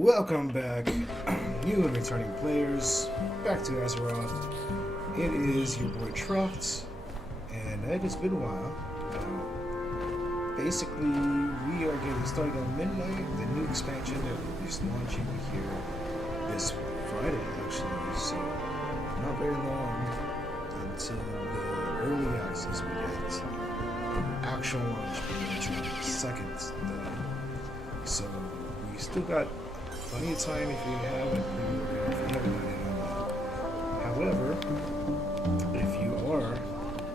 Welcome back, new and returning players, back to Azeroth. It is your boy Truft, and it's been a while. Basically, we are getting started on Midnight, the new expansion that is launching here this Friday, actually. So, not very long until the early access begins. Actual launch begins on the 2nd. So, we still got plenty of time if you haven't done it on that. However, if you are,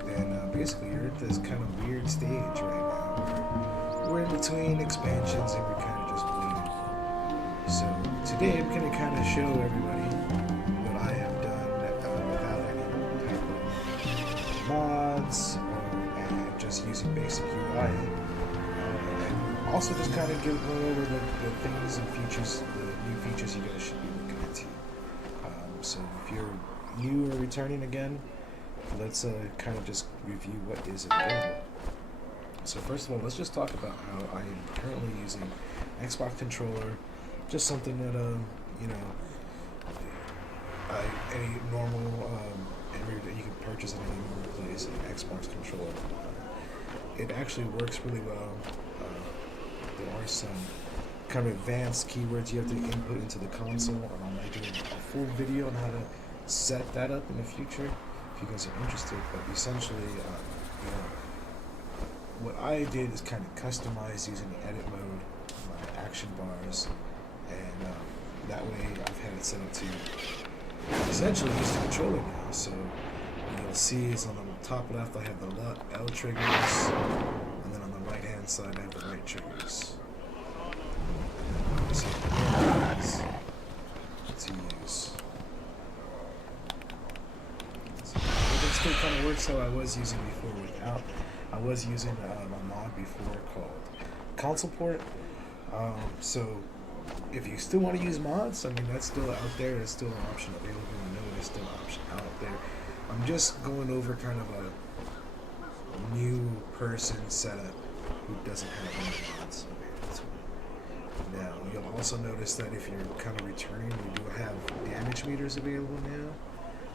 then basically you're at this kind of weird stage right now where we're in between expansions and we're kind of just bleeding. So today I'm going to kind of show everybody what I have done without any type of mods and just using basic UI. Also, just kind of go over the things and features, the new features you guys should be looking into. So if you're new or returning again, let's kind of just review what is available. So first of all, let's just talk about how I am currently using Xbox controller. Just something that any normal you can purchase in any normal place, an Xbox controller. It actually works really well. There are some kind of advanced keywords you have to input into the console. I might do a full video on how to set that up in the future if you guys are interested. But essentially, what I did is kind of customize using the edit mode, my action bars, and that way I've had it set up to essentially use the controller now. So you'll see is on the top left I have the L triggers, and then on the right hand side I have the right triggers. So to use. So it still kind of works how I was using before without. I was using a mod before called Console Port. So if you still want to use mods, I mean that's still out there. It's still an option available. I know there's still an option out there. I'm just going over kind of a new person setup who doesn't have any mods available to them. Now, you'll also notice that if you're kind of returning, we do have damage meters available now.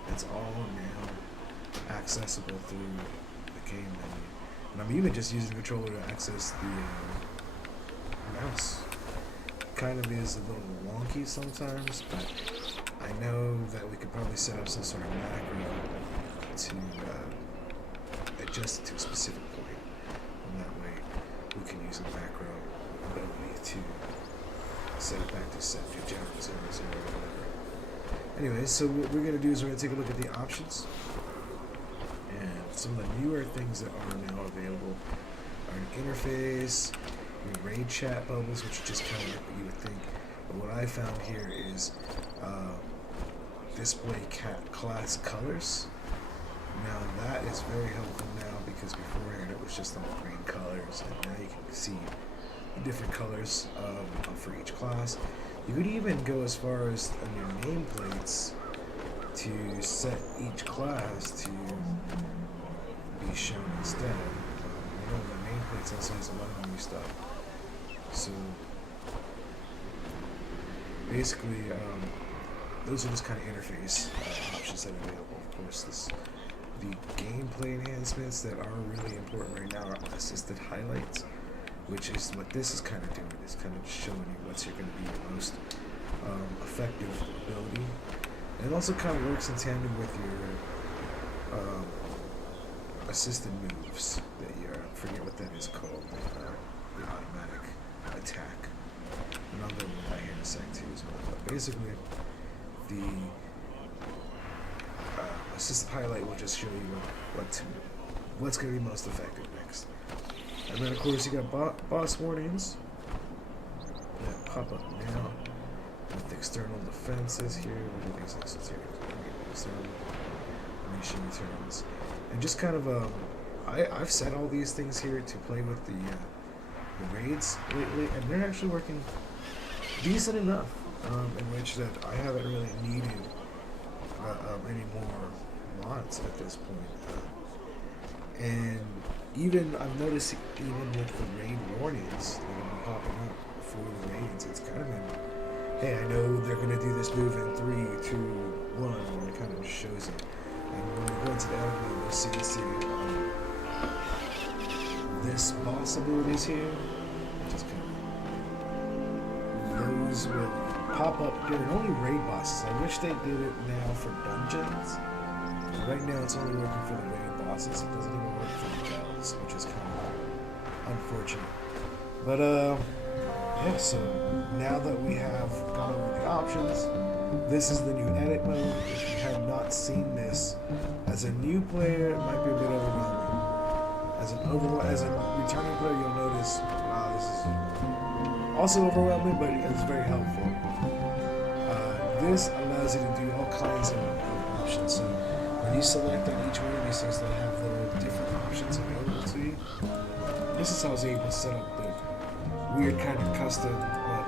That's all now accessible through the game menu. And I'm even just using the controller to access the mouse. Kind of is a little wonky sometimes, but I know that we could probably set up some sort of macro to adjust it to a specific point. And that way we can use a macro ability to set it back to set your general 0, 0, or whatever. Anyway, so what we're going to do is we're going to take a look at the options. And some of the newer things that are now available are an interface, your raid chat bubbles, which are just kind of like what you would think. But what I found here is display class colors. Now that is very helpful now because beforehand it was just on green colors, and now you can see different colors for each class. You could even go as far as on your nameplates to set each class to be shown instead. The nameplates also has a lot of new stuff. So basically, those are just kind of interface options that are available. Of course, the gameplay enhancements that are really important right now are assisted highlights, which is what this is kind of doing. It's kind of showing you what's going to be your most effective ability. And it also kind of works in tandem with your assisted moves that I forget what that is called, the automatic attack. And I'll go over that here in a second too as well. But basically, the assisted highlight will just show you what's going to be most effective next. And then of course you got boss warnings that pop up now with external defenses here. What are these external mission returns? And just kind of I've set all these things here to play with the raids lately, and they're actually working decent enough. In which that I haven't really needed any more mods at this point. And even I've noticed even with the raid warnings that have been popping up for the raids, it's kind of been hey, I know they're going to do this move in 3, 2, 1, and it kind of shows it. And when we go into the edit mode, you'll see this boss abilities here, which is kind of, those will pop up during only raid bosses. I wish they did it now for dungeons. But right now it's only working for the raid bosses. It doesn't even work for the bells, which is kind of unfortunate. But yeah, so now that we have gone over the options, this is the new edit mode. If you have not seen this, as a new player, it might be a bit overwhelming. As a returning player, you'll notice, wow, this is also overwhelming, but it's very helpful. This allows you to do all kinds of options. So when you select on each one of these things that have little different options available to you, this is how I was able to set up the weird kind of custom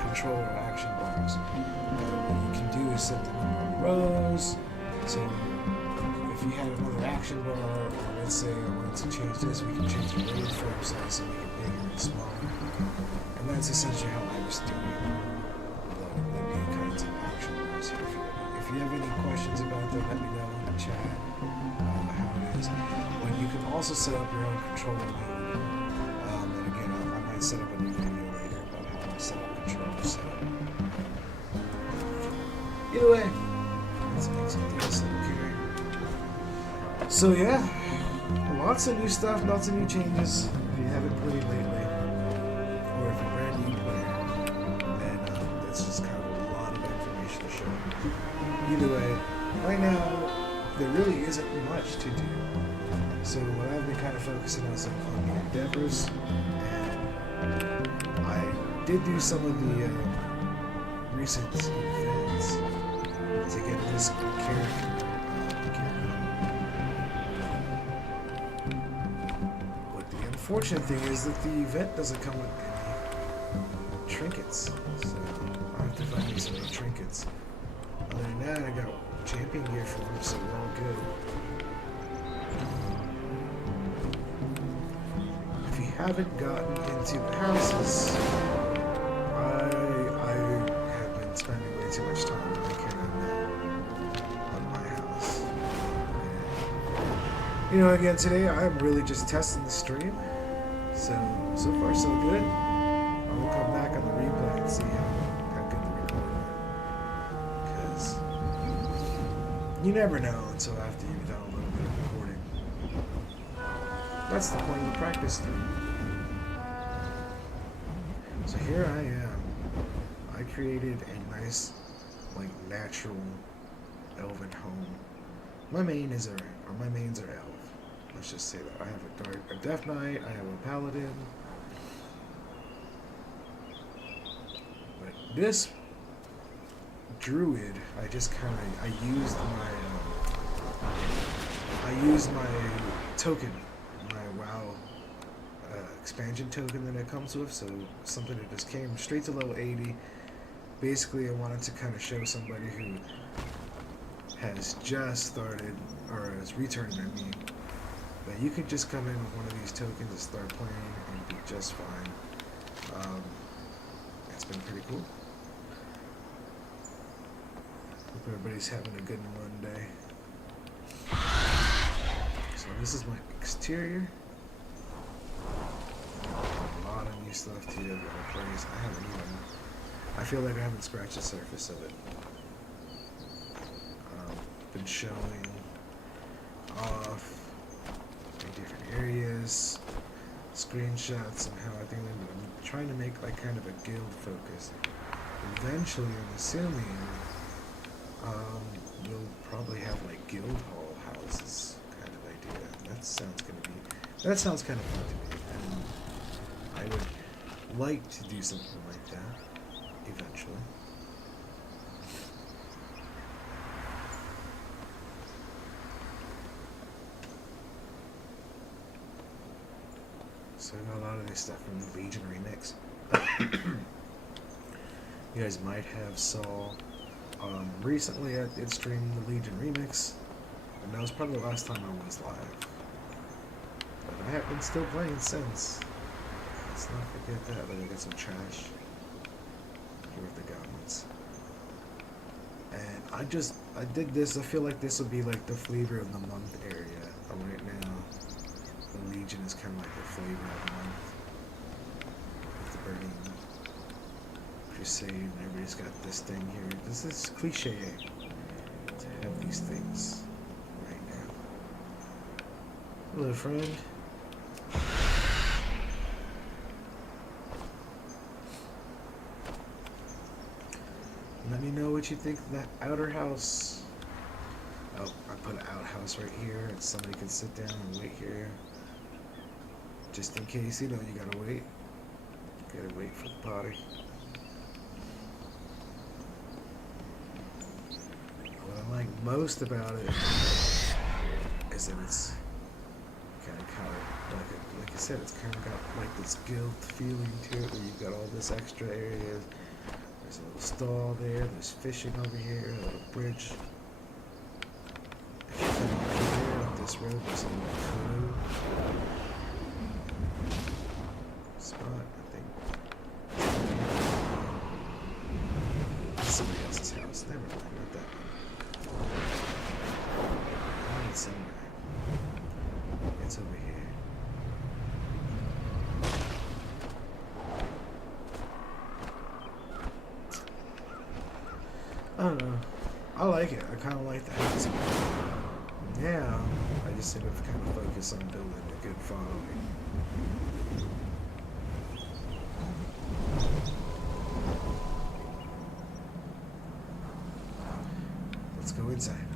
controller action bars. What you can do is set the number of rows. So if you had another action bar, or let's say I wanted to change this, we can change the raid frame size and make it bigger and smaller. And that's essentially how I was doing the new kinds of action bars here. If you have any questions about them, let me know in the chat how it is. But you can also set up your own controller mode. And again, I might set up a new video later about how to set up controller setup. Either way, let's make something else look here. So yeah, lots of new stuff, lots of new changes. If you haven't played lately, or if you're a brand new player, then that's just kind of a lot of information to show. Either way, right now, there really isn't much to do. So what I've been kind of focusing on the endeavors, and I did do some of the recent events to get this character. But the unfortunate thing is that the event doesn't come with any trinkets, so I have to find me some trinkets. Other than that, I got champion gear for them, so we're all good. If you haven't gotten into the houses, I have been spending way too much time on my house. And, you know, again, today I'm really just testing the stream. So far so good. I will come back on the replay and see how good the recording is. Because you never know until after you've done a little bit of recording. That's the point of the practice stream. So here I am. I created a nice, like, natural elven home. My mains are elf. Let's just say that. I have a Death Knight, I have a Paladin. But this Druid, I used my token, my WoW expansion token that it comes with, so something that just came straight to level 80. Basically, I wanted to kind of show somebody who has just started, or is returning, I mean, that you could just come in with one of these tokens and start playing and be just fine. It's been pretty cool. Hope everybody's having a good Monday. So this is my exterior. A lot of new stuff to you place. I feel like I haven't scratched the surface of it. Been showing off in different areas, screenshots, and how I think I'm trying to make like kind of a guild focus. Eventually, I'm assuming we'll probably have like guild hall houses kind of idea. That sounds kind of fun to me, and I would like to do something like that eventually. So I got a lot of this stuff from the Legion remix. You guys might have saw recently I did stream the Legion remix, and that was probably the last time I was live. But I have been still playing since. Let's not forget that. Let me get some trash. Here with the goblins. And I dig this. I feel like this will be like the flavor of the month area. Right now, the Legion is kind of like the flavor of the month. With the Burning Crusade, and everybody's got this thing here. This is cliche to have these things right now. Hello, friend. Let me know what you think of that outer house. Oh, I put an outhouse right here, and somebody can sit down and wait here. Just in case, you know, you gotta wait. You gotta wait for the party. What I like most about it is that it's kind of like I said, it's kind of got like this guild feeling to it, where you've got all this extra area. There's a little stall there. There's fishing over here. A little bridge. If you come over here on this road, there's a little canoe spot, I think. It's somebody else's house. Never mind, not that one. I need somewhere. It's over here. I don't know. I like it. I kind of like the house. Now, I just need to kind of focus on building a good following. Let's go inside.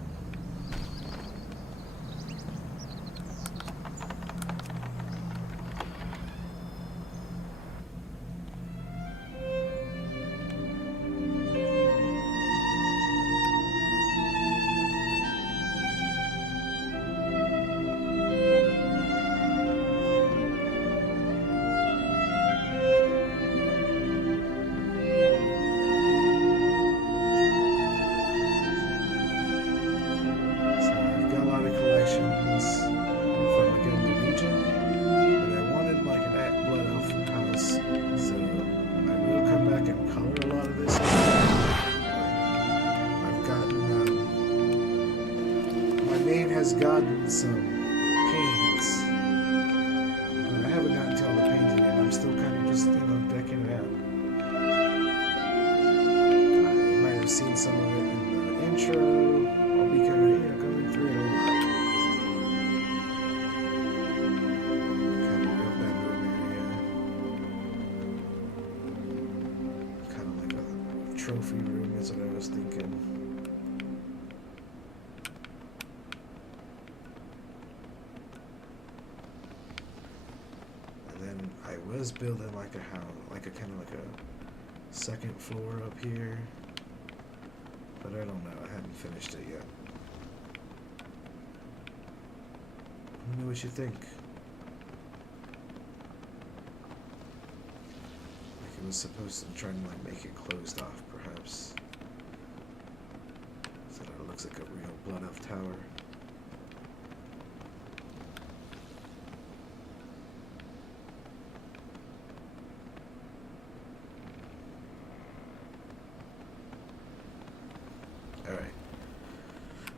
Gotten some paints, but I haven't gotten to all the painting yet. I'm still kind of just, decking it out. You might have seen some of it in the intro. I'll be kind of, going through it a lot. Kind of real bedroom area. Kind of like a trophy room is what I was thinking. I was building like a house, like a kind of like a second floor up here, but I don't know. I haven't finished it yet. Let me know what you think. Like it was supposed to try and like make it closed off, perhaps, so that it looks like a real Blood Elf tower.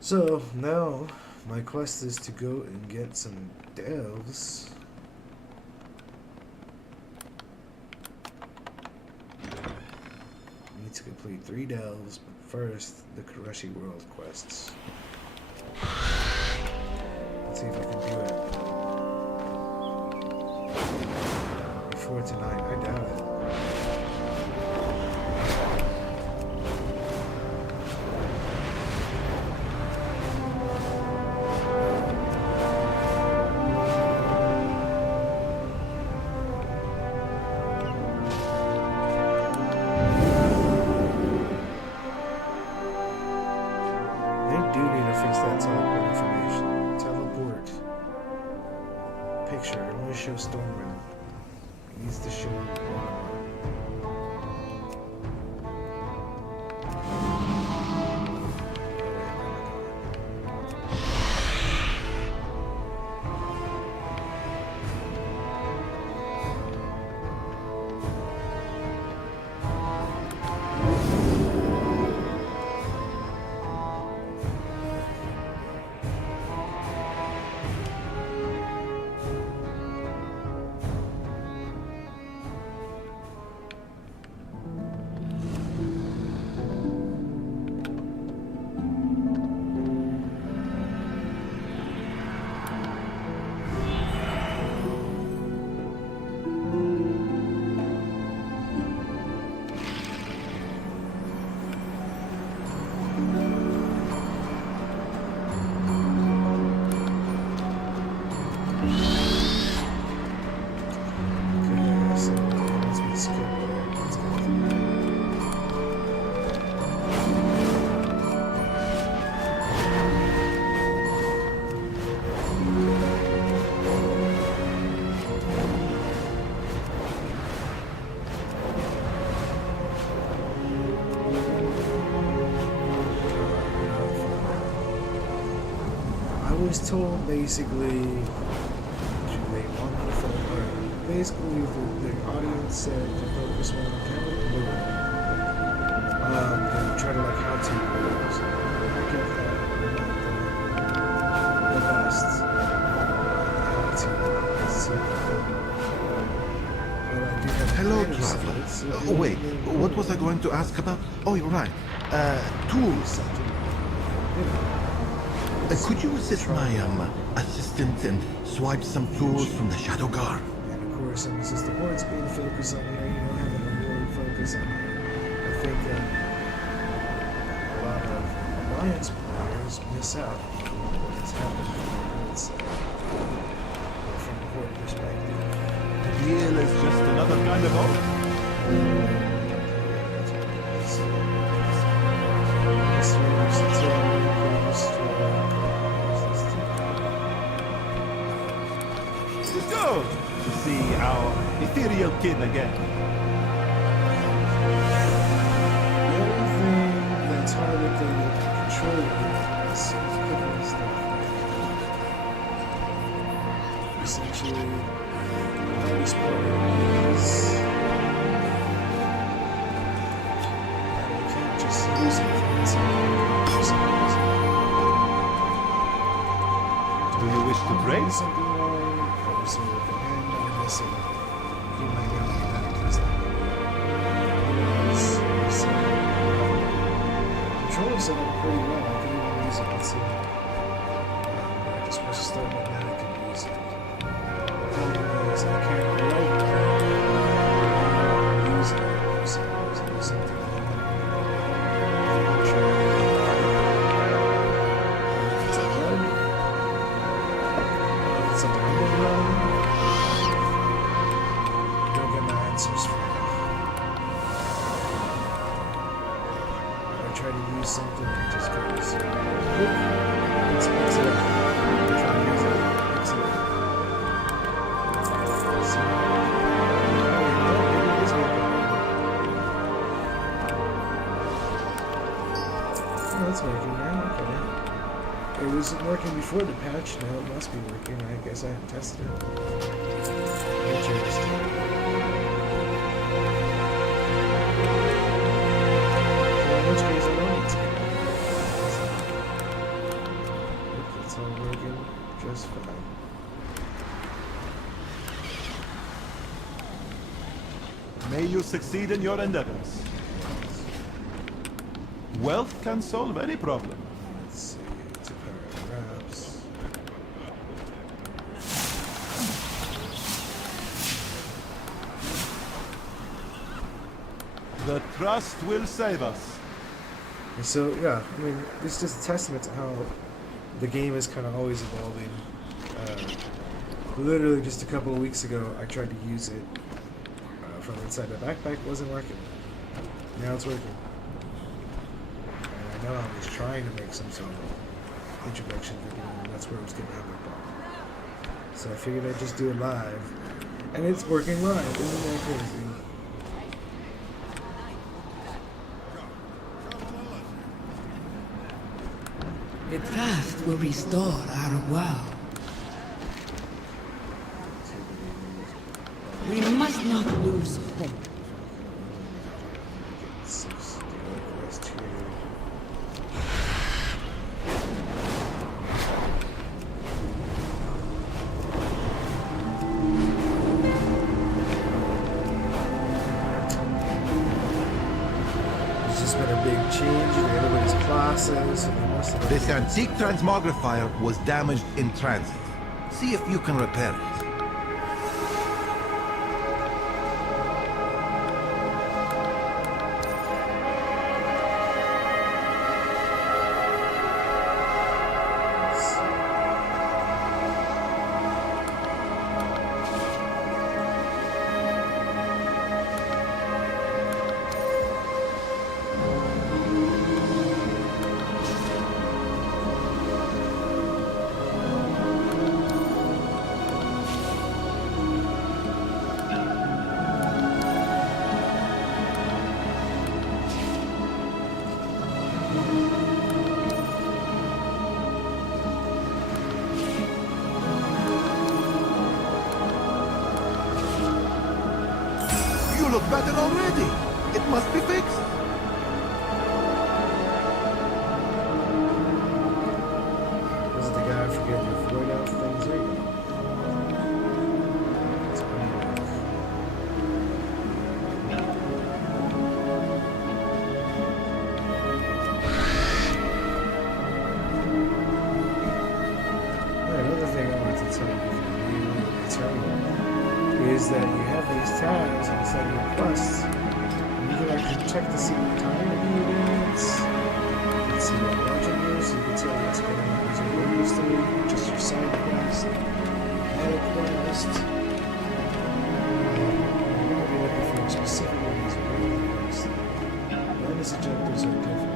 So now my quest is to go and get some delves. I need to complete 3 delves, but first the Kareshi World quests. Let's see if I can do it before tonight. I doubt it. Show Stormwind. It needs to show was told basically they want me to focus, or basically the audience said to focus more on Capital Blue. And try to like how to use it. I get that the best how to see. But I do have Hello, creative traveler. skills, so Oh, wait, what was I going to ask about? Oh, you're right. Tools. something, Could you assist my assistant and swipe some tools from the Shadow Guard? and of course, this is the point being focused on here. You don't have a really focus on here. I think a lot of Alliance players miss out on what's happening. It's from a horde perspective. The deal is just another kind of oath. Let's go to see our ethereal kin again. The only thing that's hard with the controller is picking stuff. Essentially, the hardest part is that you can't just use it for some reason. Do you wish to trade? Something wrong, or so with the hand I'm missing. You might get me that because otherwise, controller set up pretty well. I can even use it. Let's see. I just press start button and I can use it. The problem is I can't right use it for some reason or something. It's a bug. It's a random run. Don't get my answers for now. I try to use something that just goes. It's exit. Try to use it. Exit. So, it is working. Oh, it's working now. Okay. It wasn't working before the patch. Now it must be working. I guess I haven't tested it. Interesting. So in which case I don't need to. It's all working just fine. May you succeed in your endeavors. Wealth can solve any problem. Let's see. It's a pair of wraps. The trust will save us. And so yeah, I mean, it's just a testament to how the game is kind of always evolving. Literally just a couple of weeks ago, I tried to use it from inside the backpack. It wasn't working. Now it's working. And I know I was trying to make some sort of introduction video, and that's where I was getting having a problem. So I figured I'd just do it live, and it's working live. Isn't that crazy? The trust will restore our world. We must not lose hope. There's just been a big change in everybody's classes. So they must have This antique transmogrifier was damaged in transit. See if you can repair it. look better already. It must be fixed. Was it the guy I forget the void elf things? There you go. It's another thing I wanted to tell you is that you have these tabs inside your quests, and you can actually check to see what time it is. You can see what legend is, so you can tell what's going on as a bonus thing, just your side quest, meta quest. You're going to be looking for specific ones of quests. Bonus objectives are different.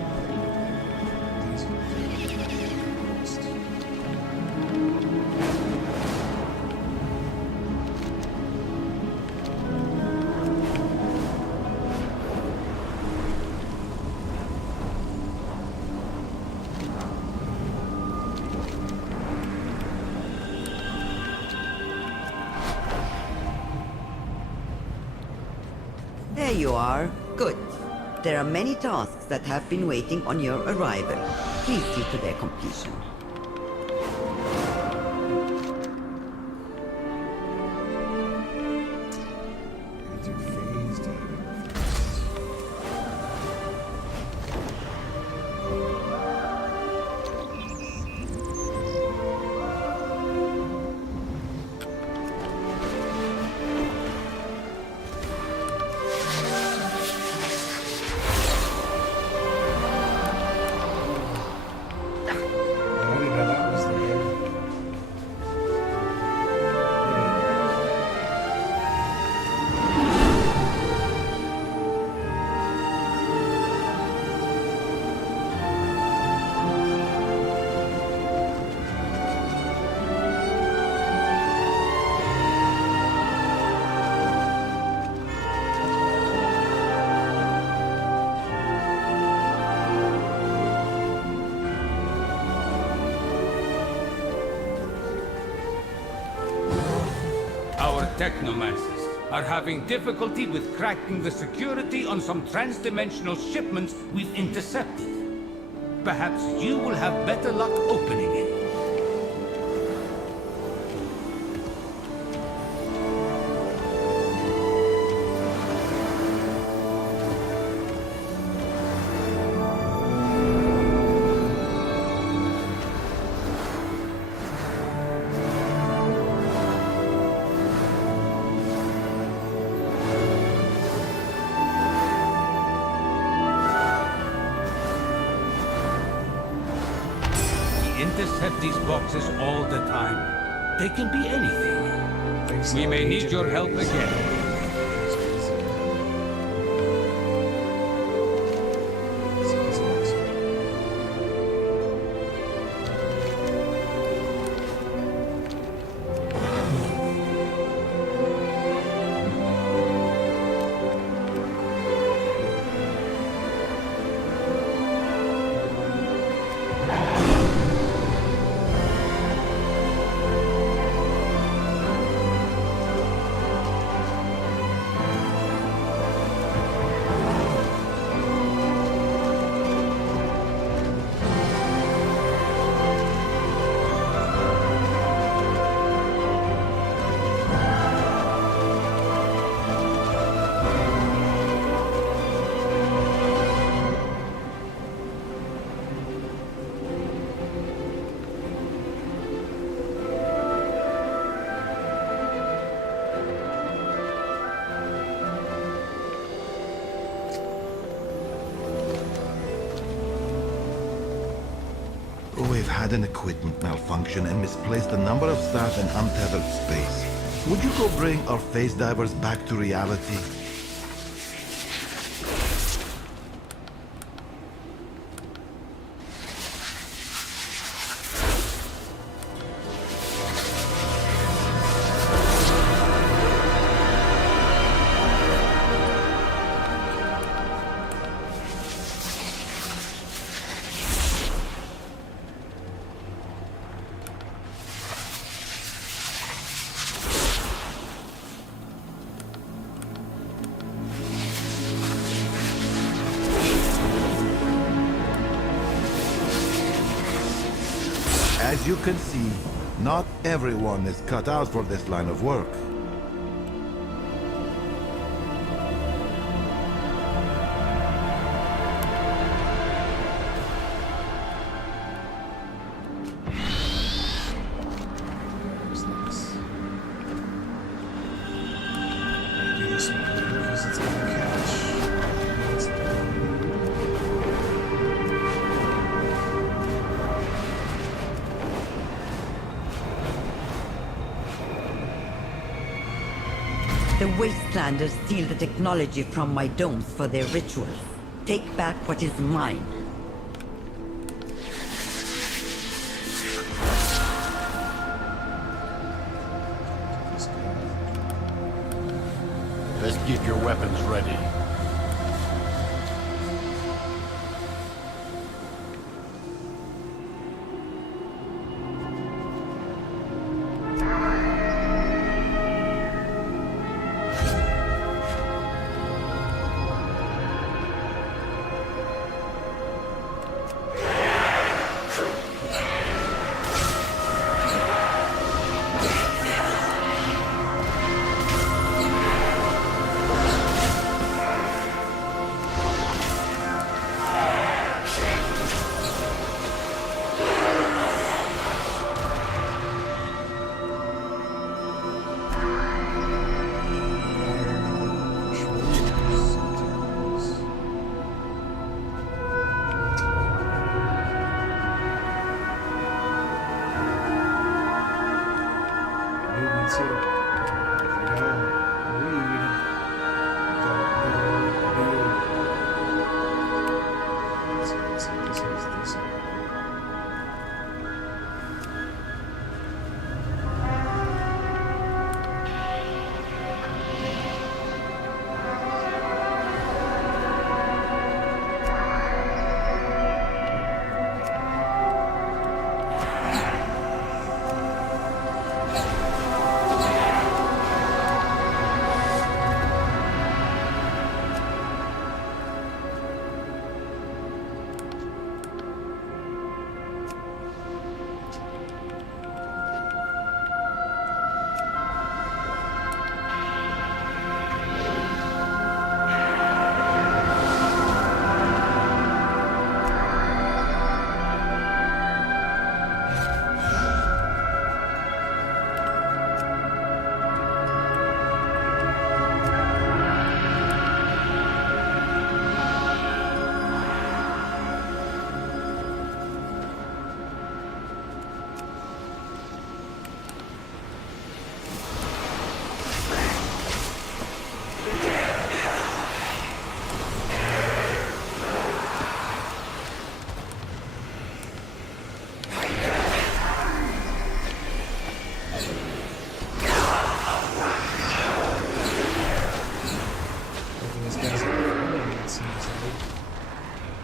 These are quests. There you are. Good. There are many tasks that have been waiting on your arrival. Please see to their completion. Do phase diving first. I didn't know that was there. Our technomancers are having difficulty with cracking the security on some transdimensional shipments we've intercepted. Perhaps you will have better luck opening it. Intercept these boxes all the time. They can be anything. Thanks We to may need Agent your help Davis. again. We've had an equipment malfunction and misplaced a number of staff in untethered space. Would you go bring our phase divers back to reality? As you can see, not everyone is cut out for this line of work. Where's this? I do this one because it's gonna catch. What's The Wastelanders steal the technology from my domes for their rituals. Take back what is mine. this guy? Let's get your weapons ready.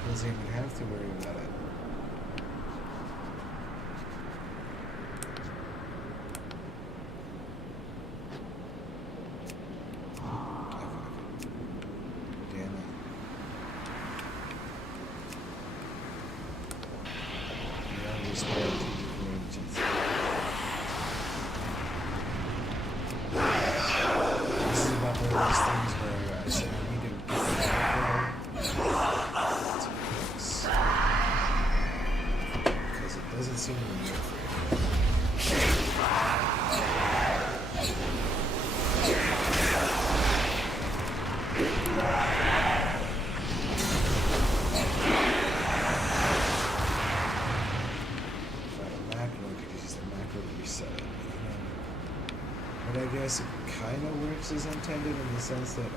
Doesn't even have to worry about it. Damn it. Yeah, I'm just waiting to This is about one of those things where I said I need to get the background. Because it doesn't seem to be worth it. If I had a macro, I could use the macro to reset it. But I guess it kind of works as intended in the sense that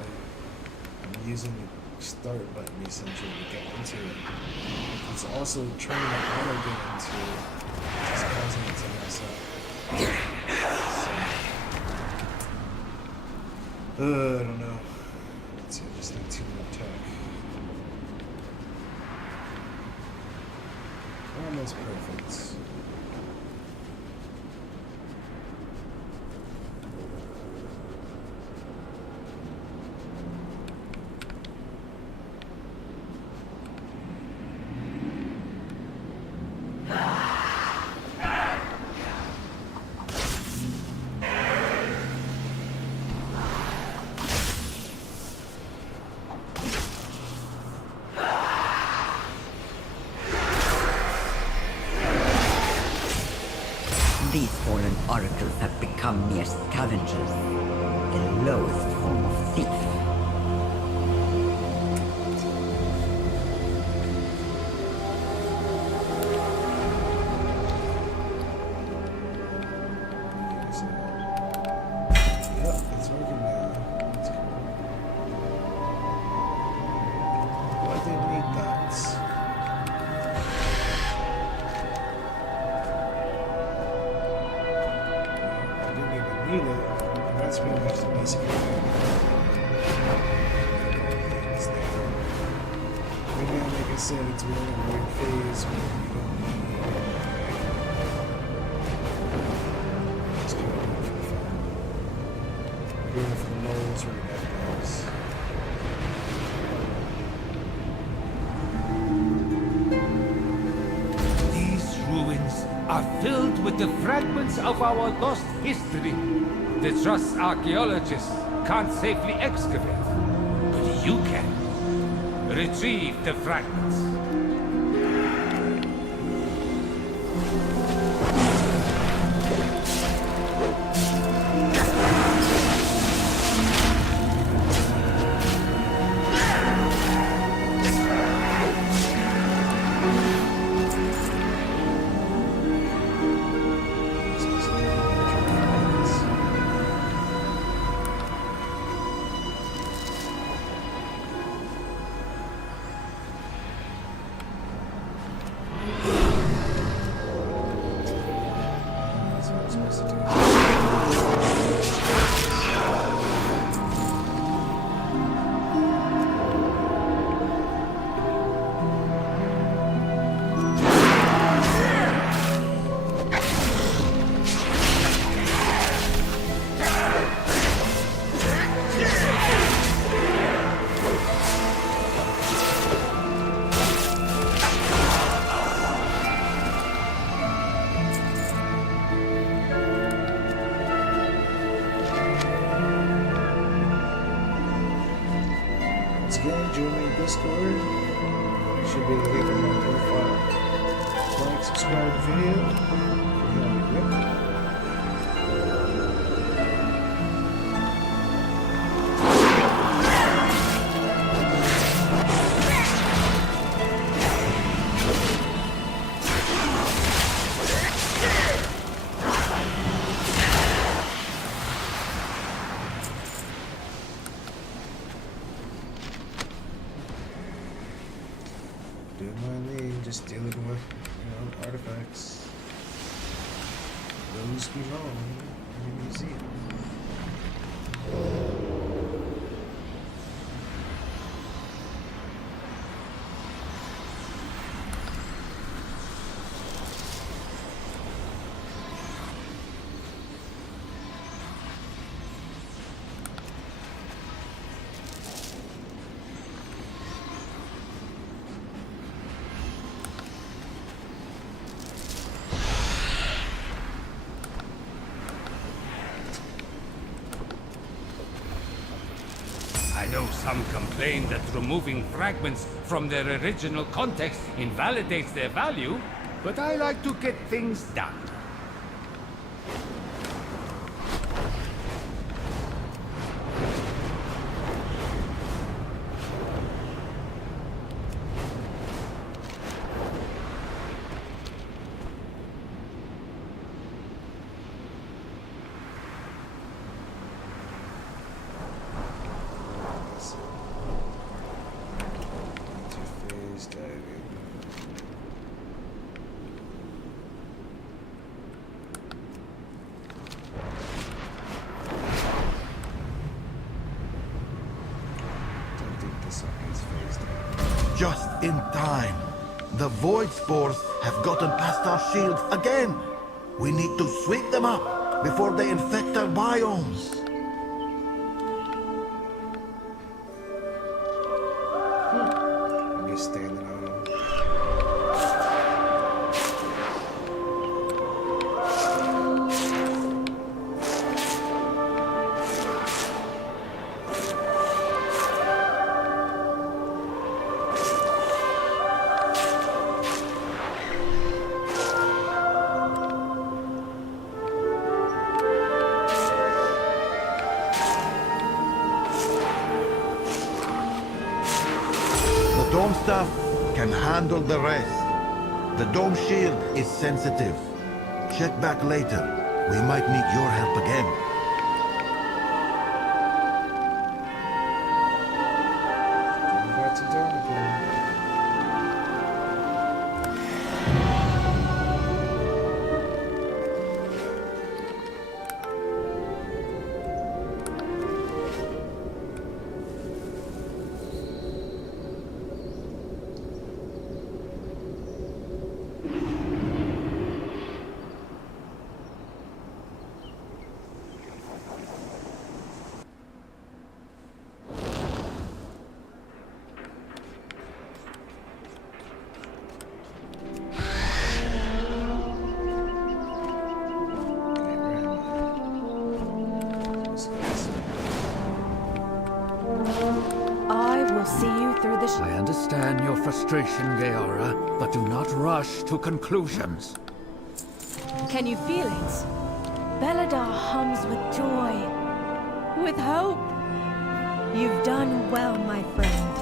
I'm using the start button essentially to get into it. It's also trying to auto get into it, just causing it to mess up. So, I don't know. Let's see, I just need 2 more tech. Almost perfect. become mere scavengers. The lowest form of thief. Yep, it's working now. That's cool. Why didn't need that? I didn't even need it. That's pretty much the basic thing. Right now, like I said, it's really a weird phase where you don't need it. Just kind of do it for the fun. Doing it for the moles right now, guys. These ruins are filled with the fragments of our lost history. The Trust's archaeologists can't safely excavate, but you can. Retrieve the fragments. That's what I'm supposed to do. Once again, join me in Discord. You should be able to get my profile. Like, subscribe to the video. Yeah, don't mind me, just dealing with, artifacts. Those belong in a museum. I know some complain that removing fragments from their original context invalidates their value, but I like to get things done. Two-phase diving. Don't think this one is phase diving. Just in time. The void spores have gotten past our shields again. We need to sweep them up before they infect our biomes. I'm just standing on them. Dome stuff can handle the rest. The dome shield is sensitive. Check back later. We might need your help again. Going back to dome again. I will see you through the I understand your frustration, Gaora, but do not rush to conclusions. Can you feel it? Beladar hums with joy, with hope. You've done well, my friend.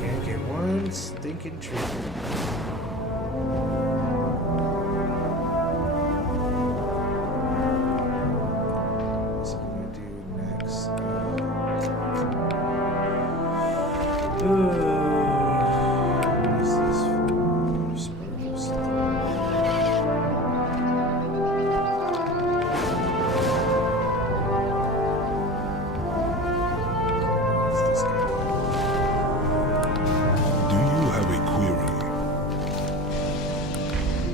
Can't get one stinking trigger. So I'm gonna do next. What is this for? Sparkle stuff. What's this guy? Do you have a query?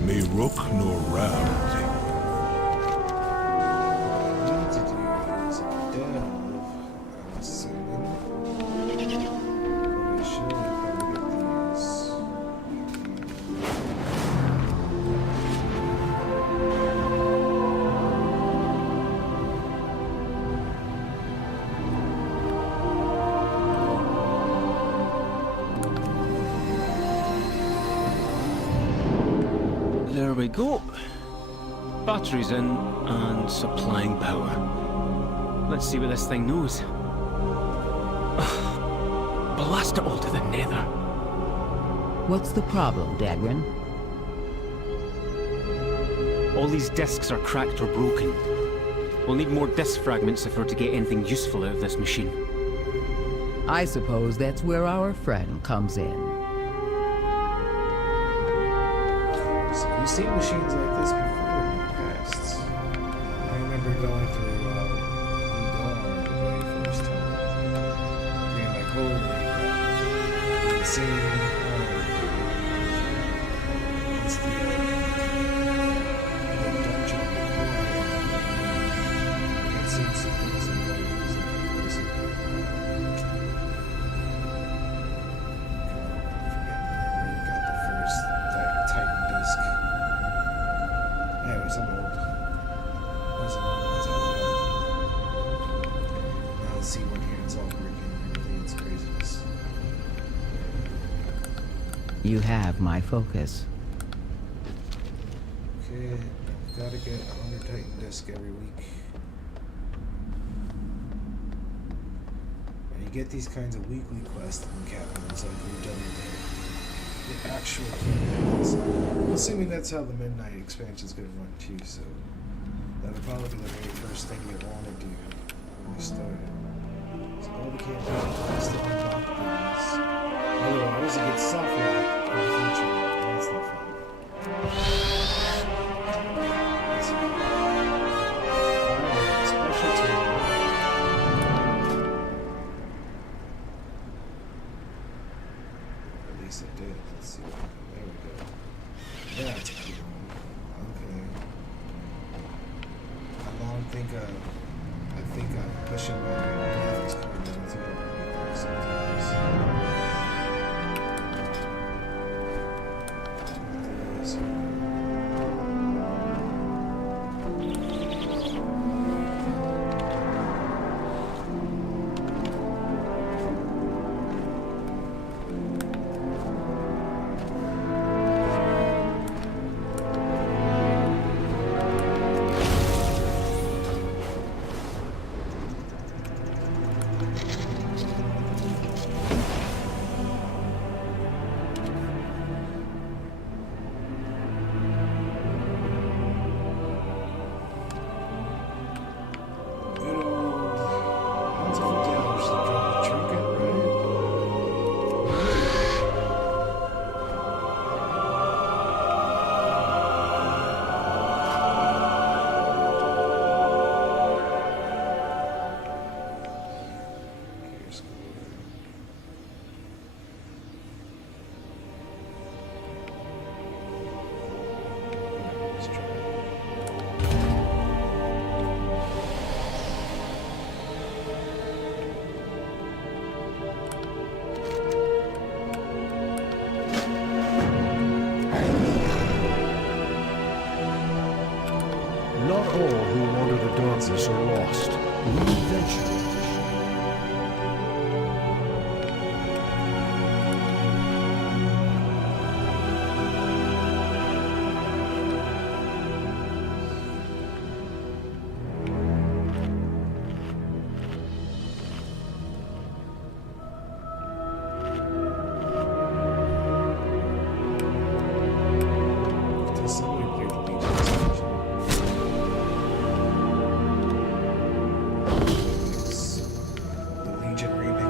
May Rook nor Ram take What I need to do is delve, I'm assuming. But I should probably get these. There we go. Batteries in and supplying power. Let's see what this thing knows. Blast it all to the nether. What's the problem, Dagrin? All these discs are cracked or broken. We'll need more disc fragments if we're to get anything useful out of this machine. I suppose that's where our friend comes in. So we've seen machines like this before in the past. I remember going through Dawn the very first time. Being like, holy crap. Insane. What's the dungeon before? I've seen some things in there. Titan disc. Anyways, I'm old. That's all. Now let's see one here. It's all breaking and everything. It's craziness. You have my focus. Okay, I've got to get 100 Titan disc every week. And you get these kinds of weekly quests and caverns like we've done today. The actual campaigns. I'm assuming that's how the Midnight expansion is going to run too, so that'll probably be the very first thing you want to do when we start it. So all the campaigns are still unlock things. Otherwise, you get soft lock in the future, and that's not fun. Let's see. Special team. At least I did. Let's see. There we go. That's cool. Okay. I don't think I'm pushing my graphics card down too hard sometimes. This.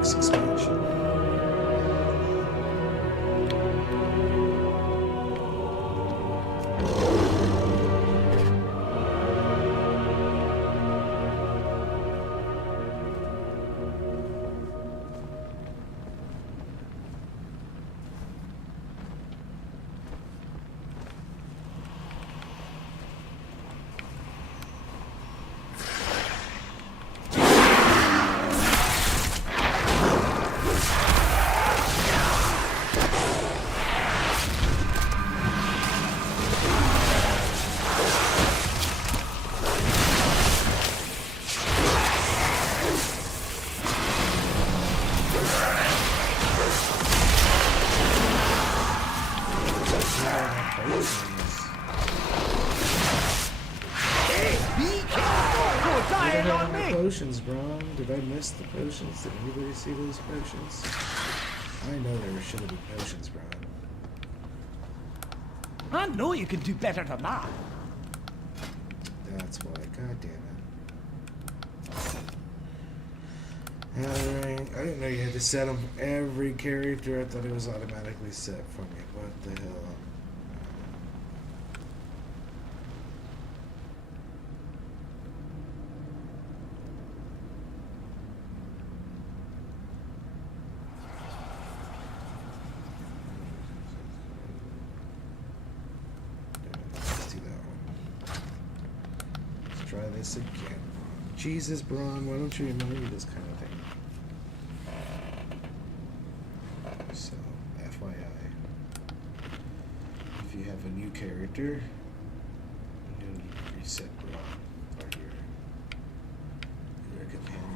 next expansion. Potions, Braun. Did I miss the potions? Did anybody see those potions? I know there should have been potions, Braun. I know you can do better than that. That's why. God damn it. Alright. I didn't know you had to set them for every character. I thought it was automatically set for me. What the hell? Try this again. Jesus, Braun, why don't you remind me this kind of thing? So, FYI, if you have a new character, you need to reset Braun or your companion.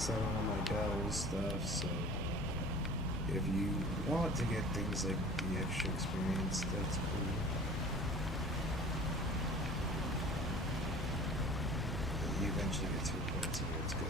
maxed out on all my battle stuff, so if you want to get things like the extra experience, that's cool. But you eventually get to a point where it's good.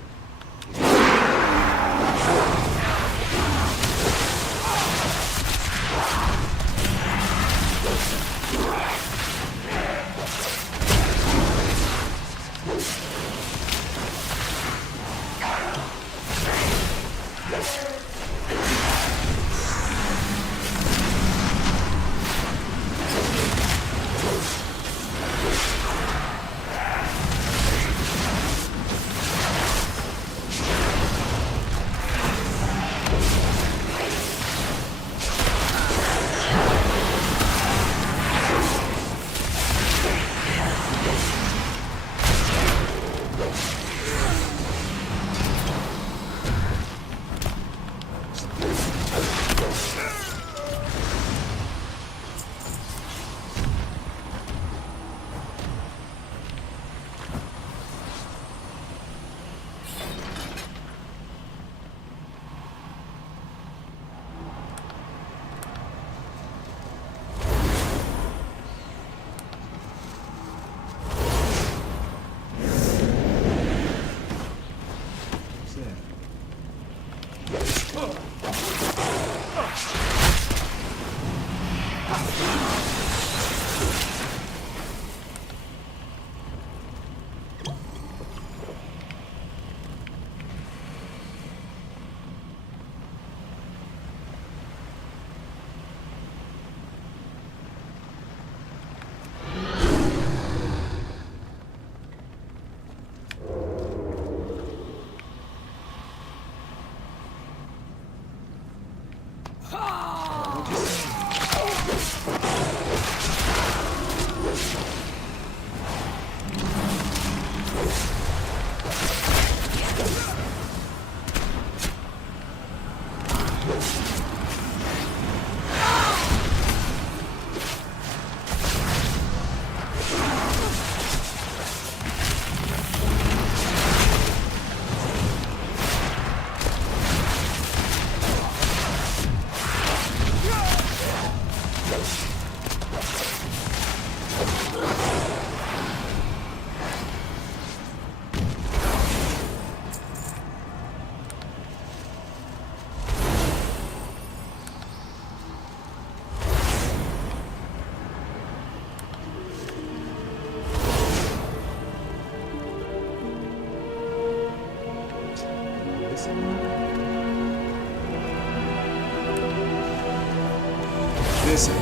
Listen.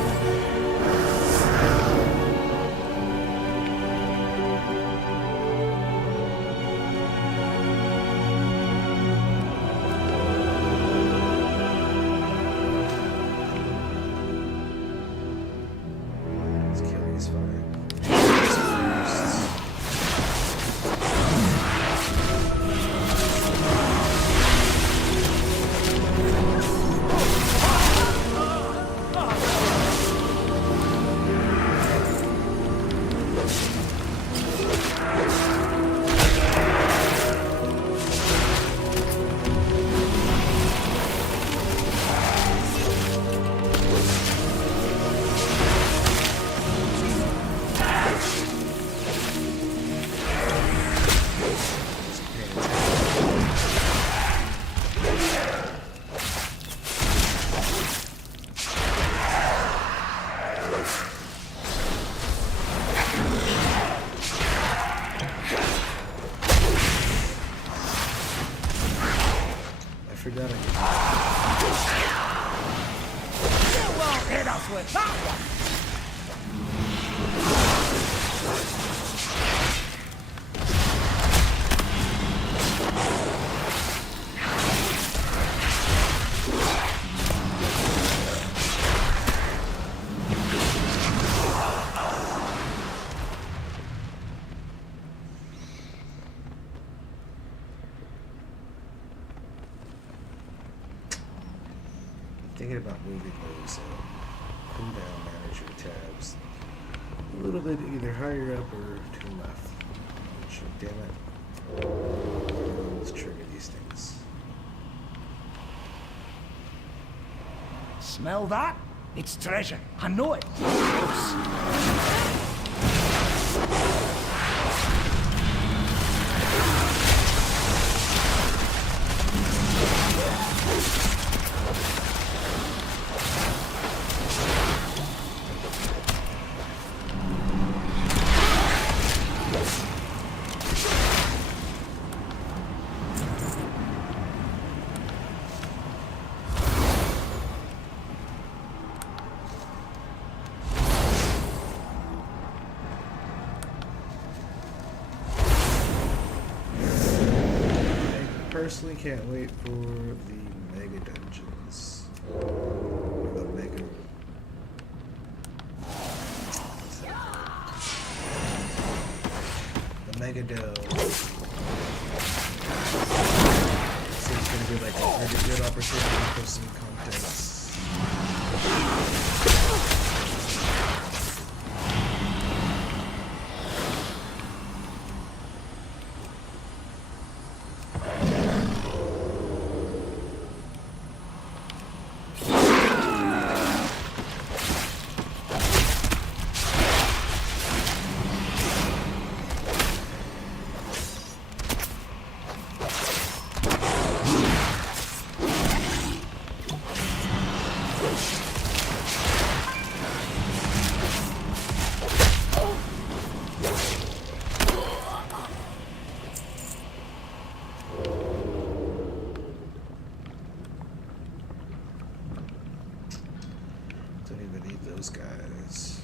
Let's kill these fire. I forgot I could do that. You won't hit us with that one! Thinking about moving those cooldown manager tabs a little bit either higher up or to the left. Which, damn it, let's trigger these things. Smell that? It's treasure. I know it. Close. Personally can't wait for the mega dungeons. Or the mega... The mega delve. So it's gonna be like a pretty good opportunity for some contents. Don't even need those guys.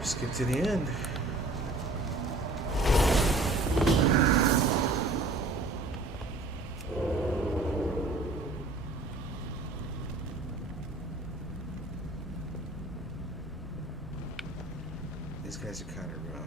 Skip to the end. These guys are kind of rough.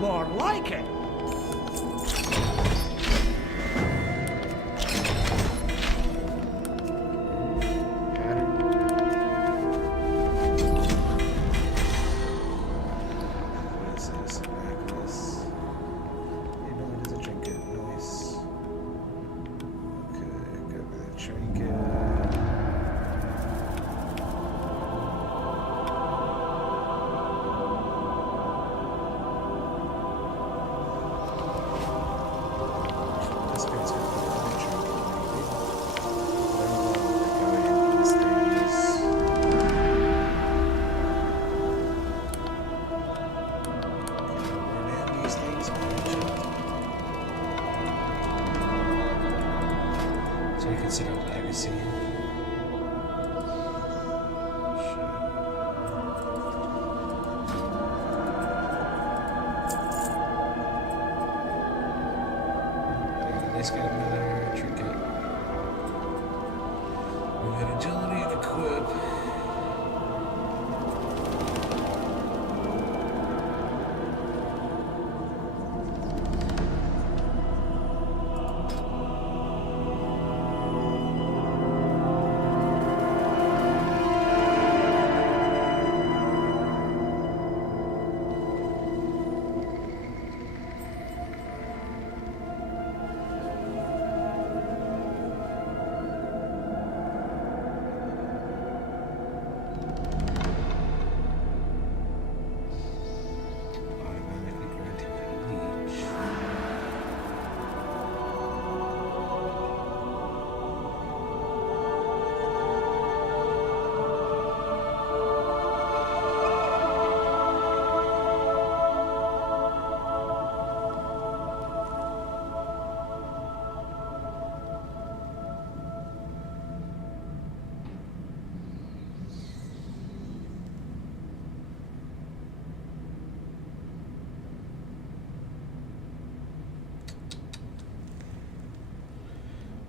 More like it. What is this? Necklace. You know it is a trinket. Nice. we can set up magazine. Nice, got another trinket. We got agility and equip.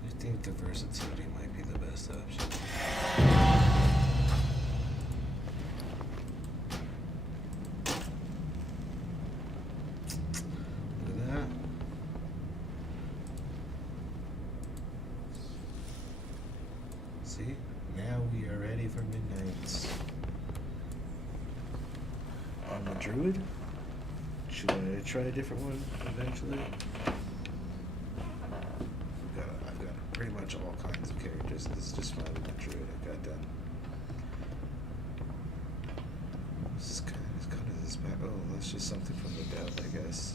I think the versatility might be the best option. Look at that. See? Now we are ready for midnight. On the druid? Should I try a different one eventually? I've got pretty much all kinds of characters. This is just finally the druid I got done. This is kind of this back. Oh, that's just something from the dev, I guess.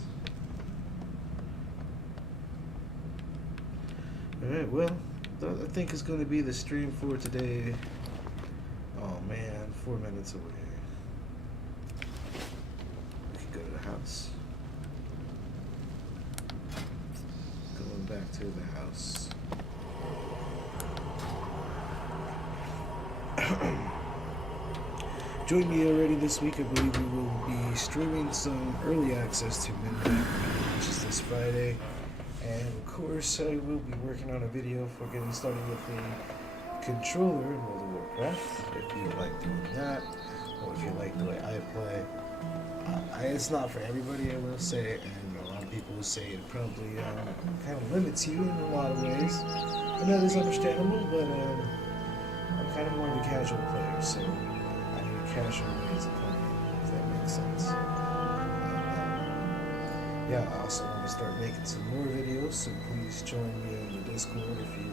Alright, well, I think it's going to be the stream for today. Oh man, 4 minutes away. We can go to the house. Going back to the house. Join me already this week. I believe we will be streaming some early access to Midnight, which is this Friday. And of course, I will be working on a video for getting started with the controller in World of Warcraft. If you like doing that, or if you like the way I play. It's not for everybody, I will say, and a lot of people will say it probably kind of limits you in a lot of ways. And that is understandable, but I'm kind of more of a casual player, so I need a casual ways of playing, if that makes sense. Yeah, I also want to start making some more videos, so please join me on the Discord. If you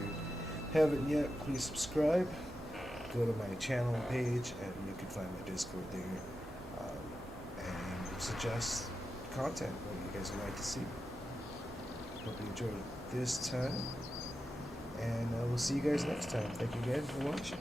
haven't yet, please subscribe. Go to my channel page, and you can find my Discord there. And suggest content, what you guys would like to see. Hope you enjoyed this time, and we'll see you guys next time. Thank you again for watching.